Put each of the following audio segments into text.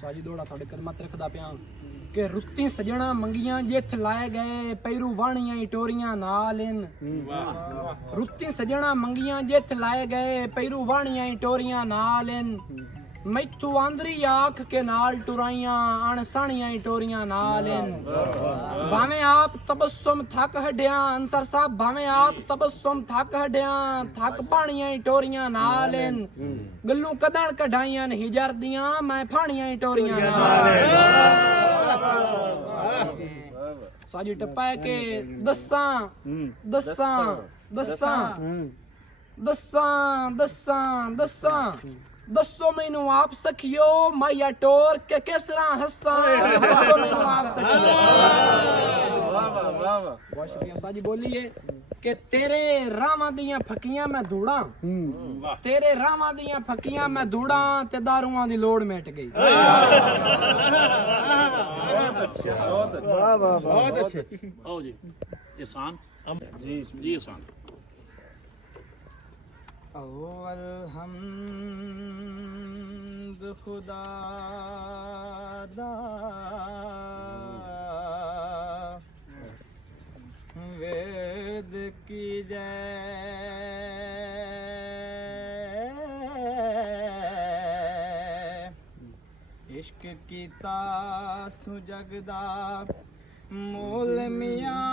ਸਾਜੀ ਦੋੜਾ ਤੁਹਾਡੇ ਕਦਮਾਂ ਤੇ ਰੱਖਦਾ ਪਿਆ ਕਿ ਰੁੱਤੀ ਸਜਣਾ ਮੰਗੀਆਂ ਜਿੱਥ ਲਾਏ ਗਏ ਪੈਰੂ ਵਾਣੀਆਂ ਟੋਰੀਆਂ ਨਾਲ ਇਨ ਰੁੱਤੀ ਸਜਣਾ ਮੰਗੀਆਂ ਜਿੱਥ ਲਾਏ ਗਏ ਪੈਰੂ ਵਾਣੀਆਂ ਟੋਰੀਆਂ ਨਾਲ ਇਨ ਮੈਥੂ ਆਂਦਰੀ ਆਖ ਕੇ ਨਾਲ ਟੁਰਾਈਆਂ ਅਣਸਾਣੀਆਂ ਟੋਰੀਆਂ ਨਾਲ ਇਨ ਭਾਵੇਂ ਆਪ ਤਬਸਮ ਥੱਕ ਹੱਡਿਆਂ ਅੰਸਰ ਸਾਹਿਬ ਭਾਵੇਂ ਆਪ ਤਬਸਮ ਥੱਕ ਹੱਡਿਆਂ ਥੱਕ ਪਾਣੀਆਂ ਟੋਰੀਆਂ ਨਾਲ ਇਨ ਗੱਲੋਂ ਕਦਣ ਕਢਾਈਆਂ ਹਿਜਰ ਦੀਆਂ ਮੈਂ ਫਾਣੀਆਂ ਟੋਰੀਆਂ ਨਾਲ ਸਾਜੀ ਟੱਪਾ ਕੇ ਦੱਸਾਂ ਦੱਸਾਂ ਦੱਸਾਂ ਦੱਸਾਂ ਦੱਸਾਂ ਦੱਸਾਂ ਦੱਸੋ ਮੈਨੂੰ ਆਪ ਸਖਿਓ ਮਾਇਆ ਟੋਰ ਕੇ ਕਿਸ ਤਰ੍ਹਾਂ ਹੱਸਾਂ ਦੱਸੋ ਮੈਨੂੰ ਆਪ ਸਖਿਓ ਬਹੁਤ ਸ਼ੁਕਰੀਆ ਸਾਜੀ ਬੋਲੀਏ ਕਿ ਤੇਰੇ ਰਾਵਾਂ ਦੀਆਂ ਫੱਕੀਆਂ ਮੈਂ ਧੂੜਾਂ ਤੇਰੇ ਰਾਵਾਂ ਦੀਆਂ ਫੱਕੀਆਂ ਮੈਂ ਧੂੜਾਂ ਤੇ ਦਾਰੂਆਂ ਦੀ ਲੋੜ ਮਿਟ ਗਈ बहुत अच्छा वाह वाह बहुत अच्छे आओ जी एहसान जी जी एहसान अव्वल हमद खुदा दा वेद की जय इश्क कीता सुजगदा मोल मियां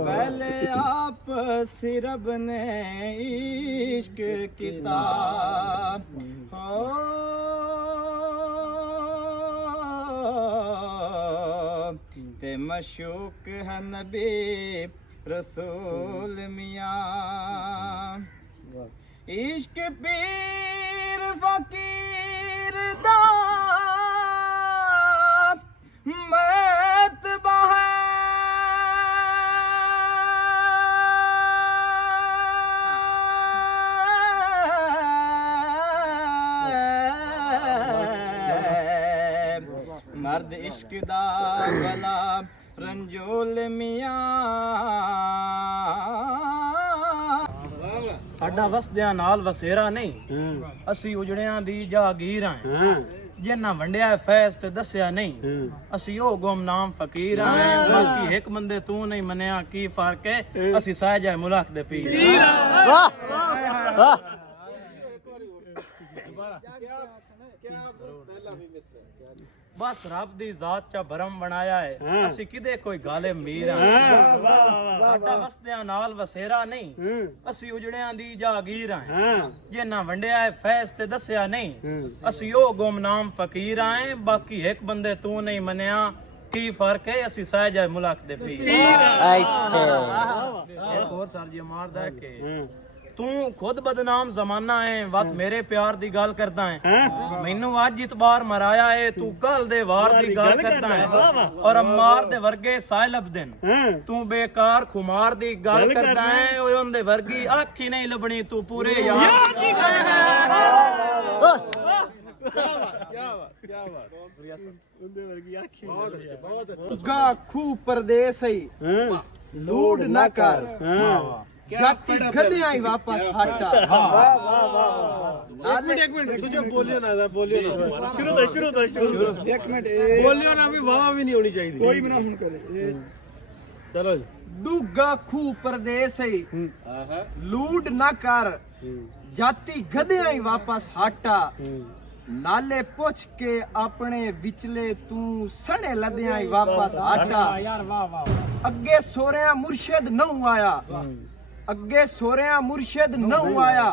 पहले आप सिरब ने इश्क कीता ते मशूक है नबी रसूल मियां इश्क पीर फकीर दा मैतबा मर्द इश्क दा भला रंजोल मियां ਸਾਡਾ ਵਸਦਿਆਂ ਨਾਲ ਵਸੇਰਾ ਨਹੀਂ ਅਸੀਂ ਉਜੜਿਆਂ ਦੀ ਜਾਗੀਰ ਆਂ ਜਿਨ੍ਹਾਂ ਵੰਡਿਆ ਫੈਜ਼ ਤੇ ਦੱਸਿਆ ਨਹੀਂ ਅਸੀਂ ਉਹ ਗੁਮਨਾਮ ਫਕੀਰ ਆਂ ਬਾਕੀ ਇੱਕ ਬੰਦੇ ਤੂੰ ਨਹੀਂ ਮੰਨਿਆ ਕੀ ਫਰਕ ਹੈ ਅਸੀਂ ਸਾਜਾ ਮੁਲਕ ਦੇ ਪੀਰ ਵਾਹ ਵਾਹ बस रब दी जात चा भरम बनाया है ਅਸੀਂ ਕਿਦੇ ਕੋਈ ਗਾਲੇ ਮੀਰ ਆ ਸਾਡਾ ਵਸਦਿਆਂ ਨਾਲ ਵਸੇਰਾ ਨਹੀਂ ਅਸੀਂ ਉਜੜਿਆਂ ਦੀ ਜਾਗੀਰ ਆ ਜਿਨ੍ਹਾਂ ਵੰਡਿਆ ਹੈ ਫੈਜ਼ ਤੇ ਦੱਸਿਆ ਨਹੀਂ ਅਸੀਂ ਉਹ ਗੁਮਨਾਮ ਫਕੀਰ ਆਏ ਬਾਕੀ ਇੱਕ ਬੰਦੇ ਤੂੰ ਨਹੀਂ ਮੰਨਿਆ ਕੀ ਫਰਕ ਹੈ ਅਸੀਂ ਸਾਜਾ ਮੁਲਕ ਦੇ ਪੀਰ ਇੱਕ ਹੋਰ ਸਰ ਜੀ ਮਾਰਦਾ ਕਿ तू खुद बदनाम जमाना है वत मेरे प्यार दी गल करदा है मैनू अज इतबार मराया है तू कल दे वार दी गल करदा है और अम्मार दे वर्गे साहिब दिन तू बेकार खुमार दी गल करदा है ओए उंदे वर्गी अख ही नहीं लबनी तू पूरे यार गा खू परदेस लूड ना कर जाती गधे आई वापस हटा वाह वाह वाह एक मिनट तुझे बोलियो ना शुरू एक मिनट बोलियो ना भी वाह भी नहीं होनी चाहिए कोई भी ना हुन करे चलो डूगा खू परदेस लूड ना कर जाती गधे आई वापस हटा नाले पुछ के अपने विचले तू सड़े लदे आई वापस हटा यार वाह वाह अगे सोरिया मुर्शिद नहू आया अगे सोरिया मुर्शिद नहू आया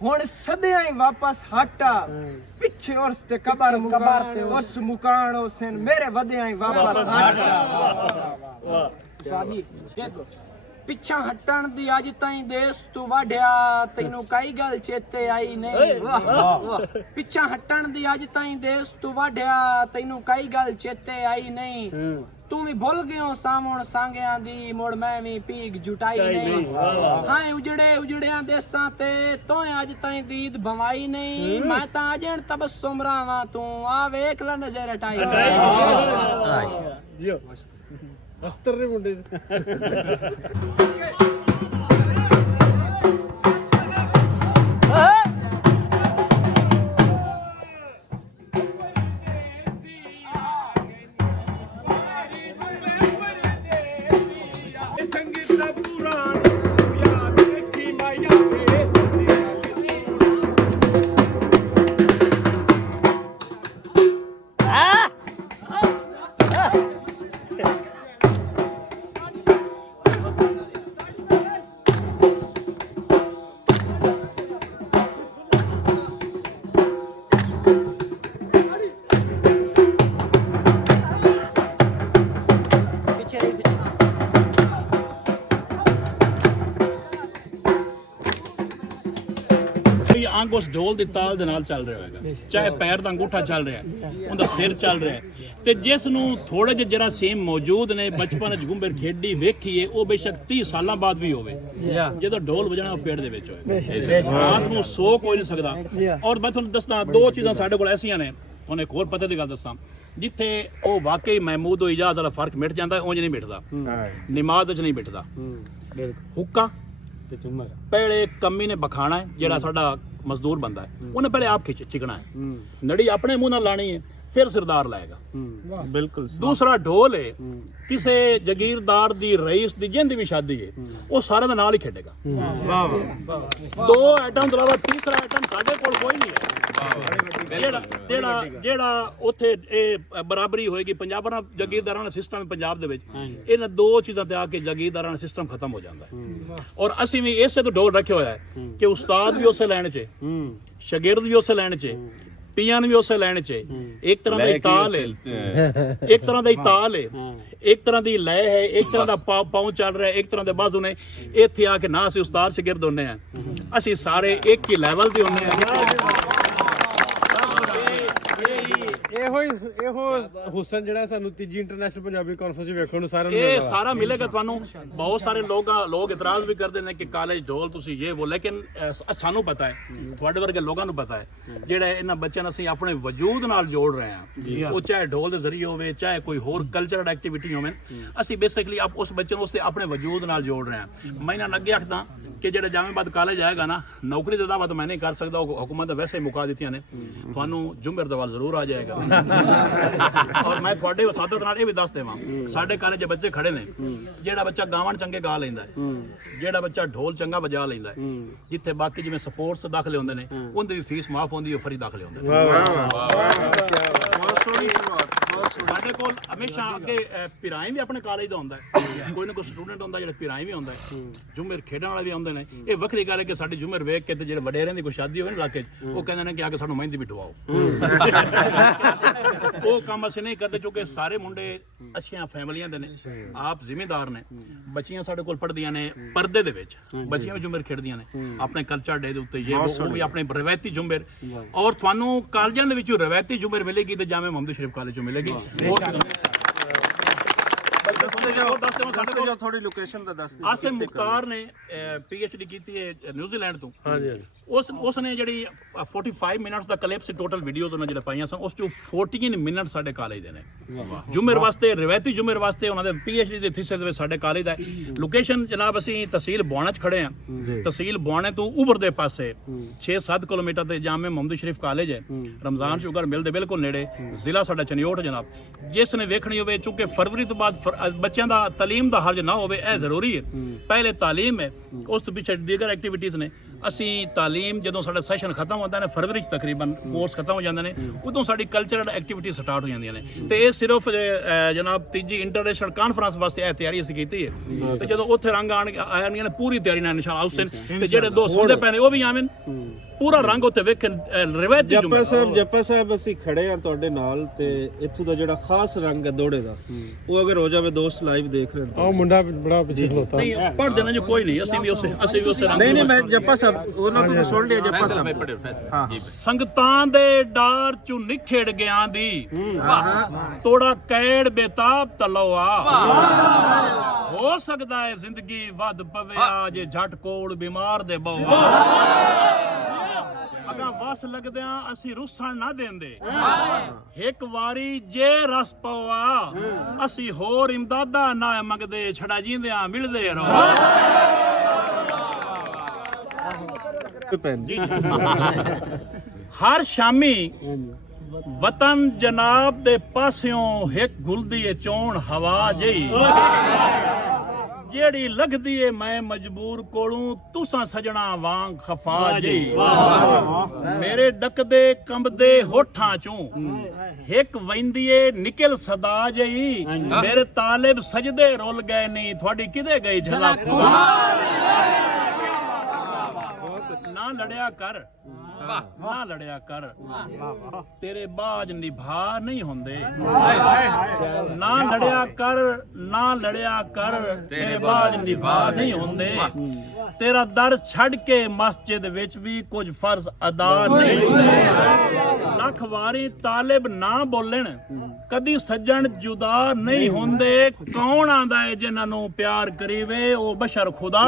हुण सदिया ही वापस हटा पिछे उर्स ते कबर ते उस मुकान हुसैन मेरे वदिया ही वापस हटा साजी पिछा हटण दी अज ताईं देस तू वाढिया तैनू कई गल चेते आई नहीं पिछा हटण दी अज ताईं देस तू वाढिया तैनू कई गल चेते आई नहीं तू भी भुल गयो सावण सांगियां दी मुड़ मैं भी पीग जुटाई नहीं हां उजड़े उजड़ियां देसां ते तोय अज ताईं दीद भवाई नहीं मैं तां अजण तबस्सुम रावां तू आ वेख ला नजर हटाई ਜਿਓ ਅਸਤਰ ਦੇ ਮੁੰਡੇ ਅੰਗ ਉਸ ਢੋਲ ਦੀ ਤਾਲ ਦੇ ਨਾਲ ਚੱਲ ਰਿਹਾ ਹੋਵੇਗਾ, ਚਾਹੇ ਪੈਰ ਦਾ ਅੰਗੂਠਾ ਚੱਲ ਰਿਹਾ, ਉਹਦਾ ਸਿਰ ਚੱਲ ਰਿਹਾ, ਤੇ ਜਿਸ ਨੂੰ ਥੋੜੇ ਜਿਹੇ ਜਿਹੜਾ ਸੇਮ ਮੌਜੂਦ ਨੇ ਬਚਪਨ ਚ ਘੁੰਮਰ ਖੇਡੀ ਵੇਖੀਏ, ਉਹ ਬੇਸ਼ੱਕ 30 ਸਾਲਾਂ ਬਾਅਦ ਵੀ ਹੋਵੇ, ਜਦੋਂ ਢੋਲ ਵਜਣਾ ਉਹ ਪੇੜ ਦੇ ਵਿੱਚ ਹੋਵੇ, ਰਾਤ ਨੂੰ ਸੋ ਕੋਈ ਨਹੀਂ ਸਕਦਾ। ਔਰ ਮੈਂ ਤੁਹਾਨੂੰ ਦੱਸਦਾ, ਦੋ ਚੀਜ਼ਾਂ ਸਾਡੇ ਕੋਲ ਐਸੀਆਂ ਨੇ, ਤੁਹਾਨੂੰ ਇੱਕ ਹੋਰ ਪਤਾ ਦੀ ਗੱਲ ਦੱਸਾਂ, ਜਿੱਥੇ ਉਹ ਵਾਕਈ ਮਹਿਮੂਦ ਇਜਾਜ਼ ਵਾਲਾ ਫਰਕ ਮਿਟ ਜਾਂਦਾ, ਉਂਝ ਨਹੀਂ ਮਿਟਦਾ, ਨਮਾਜ਼ ਵਿੱਚ ਨਹੀਂ ਮਿਟਦਾ। ਹੁੱਕਾ ਤੇ ਝੂਮਰ, ਪਹਿਲੇ ਕਮੀ ਨੇ ਬਖਾਣਾ ਹੈ, ਜਿਹੜਾ ਸਾਡਾ ਮਜ਼ਦੂਰ ਬੰਦਾ ਹੈ, ਉਹਨੇ ਪਹਿਲੇ ਆਪ ਚਿਕਣਾ ਹੈ, ਨੜੀ ਆਪਣੇ ਮੂੰਹ ਨਾਲ ਲਾਣੀ ਹੈ, ਫਿਰ ਸਰਦਾਰ ਲਾਏਗਾ। ਬਿਲਕੁਲ। ਦੂਸਰਾ ਢੋਲ ਹੈ, ਕਿਸੇ ਜਗੀਰਦਾਰ ਦੀ ਰਈਸ ਦੀ ਜਿੰਦੀ ਵੀ ਸ਼ਾਦੀ ਹੈ, ਉਹ ਸਾਰਿਆਂ ਦੇ ਨਾਲ ਹੀ ਖੇਡੇਗਾ। ਦੋ ਆਈਟਮ ਤੋਂ ਇਲਾਵਾ ਤੀਸਰਾ ਆਈਟਮ ਸਾਡੇ ਕੋਲ ਕੋਈ ਨਹੀਂ ਹੈ। ਜਿਹੜਾ ਉੱਥੇ ਇਹ ਬਰਾਬਰੀ ਹੋਏਗੀ ਪੰਜਾਬਾਂ ਨਾਲ ਜਗੀਰਦਾਰਾਂ ਦਾ ਸਿਸਟਮ ਪੰਜਾਬ ਦੇ ਵਿੱਚ, ਇਹਨਾਂ ਦੋ ਚੀਜ਼ਾਂ ਤੇ ਆ ਕੇ ਜਗੀਰਦਾਰਾਂ ਦਾ ਸਿਸਟਮ ਖਤਮ ਹੋ ਜਾਂਦਾ ਹੈ। ਔਰ ਅਸੀਂ ਵੀ ਇਸੇ ਤੋਂ ਢੋਲ ਰੱਖਿਆ ਹੋਇਆ ਹੈ ਕਿ ਉਸਤਾਦ ਵੀ ਉਸੇ ਲੈਣ 'ਚ, ਸ਼ਾਗਿਰਦ ਵੀ ਉਸੇ ਲੈਣ 'ਚ, ਪਿਆਨ ਵੀ ਉਸੇ ਲੈਣ 'ਚ, ਇੱਕ ਤਰ੍ਹਾਂ ਦਾ ਤਾਲ ਹੈ, ਇੱਕ ਤਰ੍ਹਾਂ ਦਾ ਤਾਲ ਹੈ, ਇੱਕ ਤਰ੍ਹਾਂ ਦੀ ਲੈ ਹੈ, ਇੱਕ ਤਰ੍ਹਾਂ ਦਾ ਪਾਉ ਚੱਲ ਰਿਹਾ, ਇੱਕ ਤਰ੍ਹਾਂ ਦੇ ਬਾਜ਼ੂ ਨੇ। ਇੱਥੇ ਆ ਕੇ ਨਾ ਅਸੀਂ ਉਸਤਾਦ ਸ਼ਾਗਿਰਦ ਹੁੰਦੇ ਹਾਂ, ਅਸੀਂ ਸਾਰੇ ਇੱਕ ਹੀ ਲੈਵਲ ਤੇ ਹੁੰਦੇ ਹਾਂ। ਇਹੋ ਹੁਸਨ ਜਿਹੜਾ ਸਾਨੂੰ ਤੀਜੀ ਇੰਟਰਨੈਸ਼ਨਲ ਪੰਜਾਬੀ ਕਾਨਫਰੰਸ ਵੇਖਣ ਨੂੰ ਸਾਰਿਆਂ ਨੂੰ ਇਹ ਸਾਰਾ ਮਿਲੇਗਾ ਤੁਹਾਨੂੰ। ਬਹੁਤ ਸਾਰੇ ਲੋਕ ਇਤਰਾਜ਼ ਵੀ ਕਰਦੇ ਨੇ ਕਿ ਕਾਲਜ ਢੋਲ ਤੁਸੀਂ ਇਹ ਬੋਲ, ਲੇਕਿਨ ਸਾਨੂੰ ਪਤਾ ਹੈ, ਤੁਹਾਡੇ ਵਰਗੇ ਲੋਕਾਂ ਨੂੰ ਪਤਾ ਹੈ, ਜਿਹੜਾ ਇਹਨਾਂ ਬੱਚਿਆਂ ਨੂੰ ਅਸੀਂ ਆਪਣੇ ਵਜੂਦ ਨਾਲ ਜੋੜ ਰਹੇ ਹਾਂ, ਉਹ ਚਾਹੇ ਢੋਲ ਦੇ ਜ਼ਰੀਏ ਹੋਵੇ, ਚਾਹੇ ਕੋਈ ਹੋਰ ਕਲਚਰਲ ਐਕਟੀਵਿਟੀ ਹੋਵੇ, ਅਸੀਂ ਬੇਸਿਕਲੀ ਉਸ ਬੱਚੇ ਨੂੰ ਉਸਦੇ ਆਪਣੇ ਵਜੂਦ ਨਾਲ ਜੋੜ ਰਹੇ ਹਾਂ। ਮੈਂ ਇਹਨਾਂ ਅੱਗੇ ਆਖਦਾ ਕਿ ਜਿਹੜਾ ਜਾਮੇਬਾਦ ਕਾਲਜ ਆਏਗਾ ਨਾ, ਨੌਕਰੀ ਦਾ ਦਾਅਵਾ ਤਾਂ ਮੈਂ ਨਹੀਂ ਕਰ ਸਕਦਾ, ਉਹ ਹੁਕੂਮਤ ਨੇ ਵੈਸੇ ਹੀ ਮੁਕਾ ਦਿੱਤੀਆਂ ਨੇ, ਤੁਹਾਨੂੰ ਜੁਮਰ ਦਾ ਵੱਲ ਜ਼ਰੂਰ ਆ ਜਾਏਗਾ। ਔਰ ਮੈਂ ਤੁਹਾਡੇ ਸਾਦਤ ਨਾਲ ਇਹ ਵੀ ਦੱਸ ਦੇਵਾਂ, ਸਾਡੇ ਕਾਲਜ ਦੇ ਬੱਚੇ ਖੜੇ ਨੇ, ਜਿਹੜਾ ਬੱਚਾ ਗਾਵਣ ਚੰਗੇ ਗਾ ਲੈਂਦਾ ਹੈ, ਜਿਹੜਾ ਬੱਚਾ ਢੋਲ ਚੰਗਾ ਵਜਾ ਲੈਂਦਾ ਹੈ, ਜਿੱਥੇ ਬਾਕੀ ਜਿਵੇਂ ਸਪੋਰਟਸ ਦਾਖਲੇ ਹੁੰਦੇ ਨੇ, ਉਹਦੀ ਵੀ ਫੀਸ ਮਾਫ ਹੁੰਦੀ, ਉਹ ਫਰੀ ਦਾਖਲੇ ਹੁੰਦੇ ਨੇ। ਸਾਡੇ ਕੋਲ ਹਮੇਸ਼ਾ ਅੱਗੇ ਪਿਰਾਈ ਵੀ ਆਪਣੇ ਕਾਲਜ ਦਾ ਹੁੰਦਾ ਹੈ, ਕੋਈ ਨਾ ਕੋਈ ਸਟੂਡੈਂਟ ਹੁੰਦਾ ਜਿਹੜਾ ਪਿਰਾਈ ਵੀ ਹੁੰਦਾ ਹੈ, ਜੁਮਰ ਖੇਡਣ ਵਾਲੇ ਵੀ ਆਉਂਦੇ ਨੇ। ਇਹ ਵੱਖਰੀ ਗੱਲ ਹੈ ਕਿ ਸਾਡੀ ਜੁਮਰ ਵੇਖ ਕੇ ਤੇ ਜਿਹੜੇ ਵਡੇਰਿਆਂ ਦੀ ਕੋਈ ਸ਼ਾਦੀ ਹੋਵੇ ਨਾ ਇਲਾਕੇ 'ਚ, ਉਹ ਕਹਿੰਦੇ ਨੇ ਕਿ ਆ ਕੇ ਸਾਨੂੰ ਮਹਿੰਦੀ ਵੀ ਢਵਾਓ। ਉਹ ਕੰਮ ਅਸੀਂ ਨਹੀਂ ਕਰਦੇ, ਕਿਉਂਕਿ ਸਾਰੇ ਮੁੰਡੇ ਅੱਛੀਆਂ ਫੈਮਲੀਆਂ ਦੇ ਨੇ, ਆਪ ਜ਼ਿਮੀਂਦਾਰ ਨੇ, ਬੱਚੀਆਂ ਸਾਡੇ ਕੋਲ ਪੜ੍ਹਦੀਆਂ ਨੇ ਪਰਦੇ ਦੇ ਵਿੱਚ, ਬੱਚੀਆਂ ਵੀ ਜੁਮਰ ਖੇਡਦੀਆਂ ਨੇ ਆਪਣੇ ਕਲਚਰ ਡੇ ਦੇ ਉੱਤੇ, ਉਹ ਵੀ ਆਪਣੇ ਰਵਾਇਤੀ ਜੁਮਰ। ਔਰ ਤੁਹਾਨੂੰ ਕਾਲਜਾਂ ਦੇ ਵਿੱਚੋਂ ਰਵਾਇਤੀ ਜੁਮਰ ਮਿਲੇਗੀ ਤੇ ਜਾਮੇ ਮੁਹੰਮਦ ਸ਼ਰੀਫ ਕਾਲਜ ਚੋਂ ਮਿਲੇਗੀ। ਥੋੜੀ ਲੋਕੇਸ਼ਨ ਦਾ ਦੱਸ। ਆਸਿਮ ਮੁਖਤਾਰ ਨੇ PhD ਕੀਤੀ ਹੈ ਨਿਊਜ਼ੀਲੈਂਡ ਤੋਂ। ਉਸ ਨੇ ਜਿਹੜੀ 45 ਮਿੰਟਸ ਦਾ ਕਲਿੱਪ ਸੀ, ਟੋਟਲ ਵੀਡੀਓਜ਼ ਉਹਨਾਂ ਜਿਹੜੇ ਪਾਈਆਂ ਸਨ, ਉਸ ਚੋਂ 14 ਮਿੰਟ ਸਾਡੇ ਕਾਲਜ ਦੇ ਨੇ ਜੁਮਰ ਵਾਸਤੇ, ਰਵਾਇਤੀ ਜੁਮਰ ਵਾਸਤੇ। ਉਹਨਾਂ ਦੇ PhD ਦੇ ਥੀਸਿਸ ਦੇ ਵਿੱਚ ਸਾਡੇ ਕਾਲਜ ਦਾ ਲੋਕੇਸ਼ਨ ਜਨਾਬ, ਅਸੀਂ ਤਹਿਸੀਲ ਬੁਆਣਾ 'ਚ ਖੜੇ ਹਾਂ। ਤਹਿਸੀਲ ਬੁਆਣੇ ਤੋਂ ਉਬਰ ਦੇ ਪਾਸੇ 6-7 ਕਿਲੋਮੀਟਰ ਤੇ ਜਾਮੇ ਮੁਹੰਮਦ ਸ਼ਰੀਫ ਕਾਲਜ ਹੈ, ਰਮਜ਼ਾਨ ਸ਼ੂਗਰ ਮਿਲ ਦੇ ਬਿਲਕੁਲ ਨੇੜੇ। ਜ਼ਿਲ੍ਹਾ ਸਾਡਾ ਚਨਿਓਟ ਜਨਾਬ। ਜਿਸ ਨੇ ਵੇਖਣੀ ਹੋਵੇ, ਚੂੰਕਿ ਫਰਵਰੀ ਤੋਂ ਬਾਅਦ ਬੱਚਿਆਂ ਦਾ ਤਾਲੀਮ ਦਾ ਹਰਜ ਨਾ ਹੋਵੇ, ਇਹ ਜ਼ਰੂਰੀ ਹੈ। ਪਹਿਲੇ ਤਾਲੀਮ ਹੈ, ਉਸ ਤੋਂ ਪਿੱਛੇ ਦੀਗਰ ਐਕਟੀਵਿਟੀਜ਼ ਨੇ। ਅਸੀਂ ਤਾਲੀਮ ਜਦੋਂ ਸਾਡਾ ਸੈਸ਼ਨ ਖਤਮ ਹੁੰਦਾ ਨੇ, ਫਰਵਰੀ 'ਚ ਤਕਰੀਬਨ ਕੋਰਸ ਖਤਮ ਹੋ ਜਾਂਦੇ ਨੇ, ਉਦੋਂ ਸਾਡੀ ਕਲਚਰਲ ਐਕਟੀਵਿਟੀ ਸਟਾਰਟ ਹੋ ਜਾਂਦੀਆਂ ਨੇ। ਤੇ ਇਹ ਸਿਰਫ ਜਨਾਬ ਤੀਜੀ ਇੰਟਰਨੈਸ਼ਨਲ ਕਾਨਫਰੰਸ ਵਾਸਤੇ ਇਹ ਤਿਆਰੀ ਅਸੀਂ ਕੀਤੀ ਹੈ। ਤੇ ਜਦੋਂ ਉੱਥੇ ਰੰਗ ਆਣਗੀਆਂ ਨੇ, ਪੂਰੀ ਤਿਆਰੀ ਨਾਲ ਇਨਸ਼ਾਅੱਲਾਹ ਹੁਸੈਨ ਤੇ ਜਿਹੜੇ ਦੋ ਸੌਦੇ ਪਏ ਨੇ ਉਹ ਵੀ ਆਵਣ, ਪੂਰਾ ਰੰਗ ਉੱਤੇ ਵੇਖਣ ਰਵਾਇਤੀ ਜੁਮਰ। ਜੱਪਾ ਸਾਹਿਬ ਅਸੀਂ ਖੜੇ ਆ ਤੁਹਾਡੇ ਨਾਲ, ਤੇ ਇੱਥੋਂ ਦਾ ਜਿਹੜਾ ਖਾਸ ਰੰਗ ਹੈ ਦੋੜੇ ਦਾ, ਉਹ ਅਗਰ ਹੋ ਜਾਵੇ, ਦੋਸਤ ਲਾਈਵ ਦੇਖ ਰਹੇ ਨੇ, ਉਹ ਮੁੰਡਾ ਬੜਾ ਪਿੱਛੇ ਖਲੋਤਾ ਨਹੀਂ ਪੜ ਦੇਣਾ ਜੀ, ਕੋਈ ਨਹੀਂ, ਅਸੀਂ ਵੀ ਉਸੇ ਰੰਗ। ਨਹੀਂ ਮੈਂ ਜੱਪਾ ਸਾਹਿਬ ਉਹਨਾਂ ਤੋਂ ਸੁਣ ਲਿਆ। ਜੱਪਾ ਸਾਹਿਬ ਹਾਂ, ਸੰਗਤਾਂ ਦੇ ਡਾਰ ਚੋਂ ਨਿਖੇੜ ਗਿਆ ਦੀ ਤੋੜਾ ਕੈੜ ਬੇਤਾਬ ਤਲਵਾ, ਹੋ ਸਕਦਾ ਹੈ ਜ਼ਿੰਦਗੀ ਵੱਧ ਪਵੇ, ਜੇ ਝਟ ਕੋੜ ਬਿਮਾਰ ਦੇ ਬਵਾ। ਅਗਾ ਵਸ ਲੱਗਦਿਆਂ ਅਸੀਂ ਰੁੱਸਣ ਨਾ ਦੇਂਦੇ ਇੱਕ ਵਾਰੀ ਜੇ ਰਸ ਪਵਾ ਅਸੀਂ ਹੋਰ ਇਮਦਾਦਾਂ ਨਾ ਮੰਗਦੇ ਛੜਾ ਜਿੰਦਿਆਂ ਮਿਲਦੇ ਰਹੋ ਜੀ ਹਰ ਸ਼ਾਮੀ ਵਤਨ ਜਨਾਬ ਦੇ ਪਾਸਿਓਂ ਇੱਕ ਗੁਲਦੀ ਏ ਚੋਣ ਹਵਾ ਜਈ ਜਿਹੜੀ ਲੱਗਦੀ ਏ ਮੈਂ ਮਜਬੂਰ ਕੋਲੋਂ ਤੁਸਾਂ ਸਜਣਾ ਵਾਂਗ ਖਫਾ ਜਈ ਮੇਰੇ ਡਕਦੇ ਕੰਬਦੇ ਹੋਠਾਂ ਚੋਂ ਇੱਕ ਵੈਂਦੀ ਏ ਨਿਕਲ ਸਦਾ ਜਈ ਮੇਰੇ ਤਾਲਿਬ ਸਜਦੇ ਰੁੱਲ ਗਏ ਨਹੀਂ ਤੁਹਾਡੀ ਕਿਦੇ ਗਈ ਝਲਾ ਨਾ ਲੜਿਆ ਕਰ ਨਾ ਲੜਿਆ ਕਰ ਤੇਰੇ ਬਾਜ ਨਿਭਾ ਨਹੀਂ ਹੁੰਦੇ ਨਾ ਲੜਿਆ ਕਰ ਨਾ ਲੜਿਆ ਕਰ ਤੇਰੇ ਬਾਜ ਨਿਭਾ ਨਹੀਂ ਹੁੰਦੇ ਤੇਰਾ ਦਰ ਛੱਡ ਕੇ ਮਸਜਿਦ ਵਿੱਚ ਵੀ ਕੁਝ ਫਰਜ਼ ਅਦਾ ਨਹੀਂ ਹੁੰਦੇ ਲੱਖ ਵਾਰੀ ਤਾਲਿਬ ਨਾ ਬੋਲਣ ਕਦੀ ਸੱਜਣ ਜੁਦਾ ਨਹੀਂ ਹੁੰਦੇ ਕੌਣ ਆਂਦਾ ਹੈ ਜਿਨ੍ਹਾਂ ਨੂੰ ਪਿਆਰ ਕਰੀਵੇ ਉਹ ਬਸ਼ਰ ਖੁਦਾ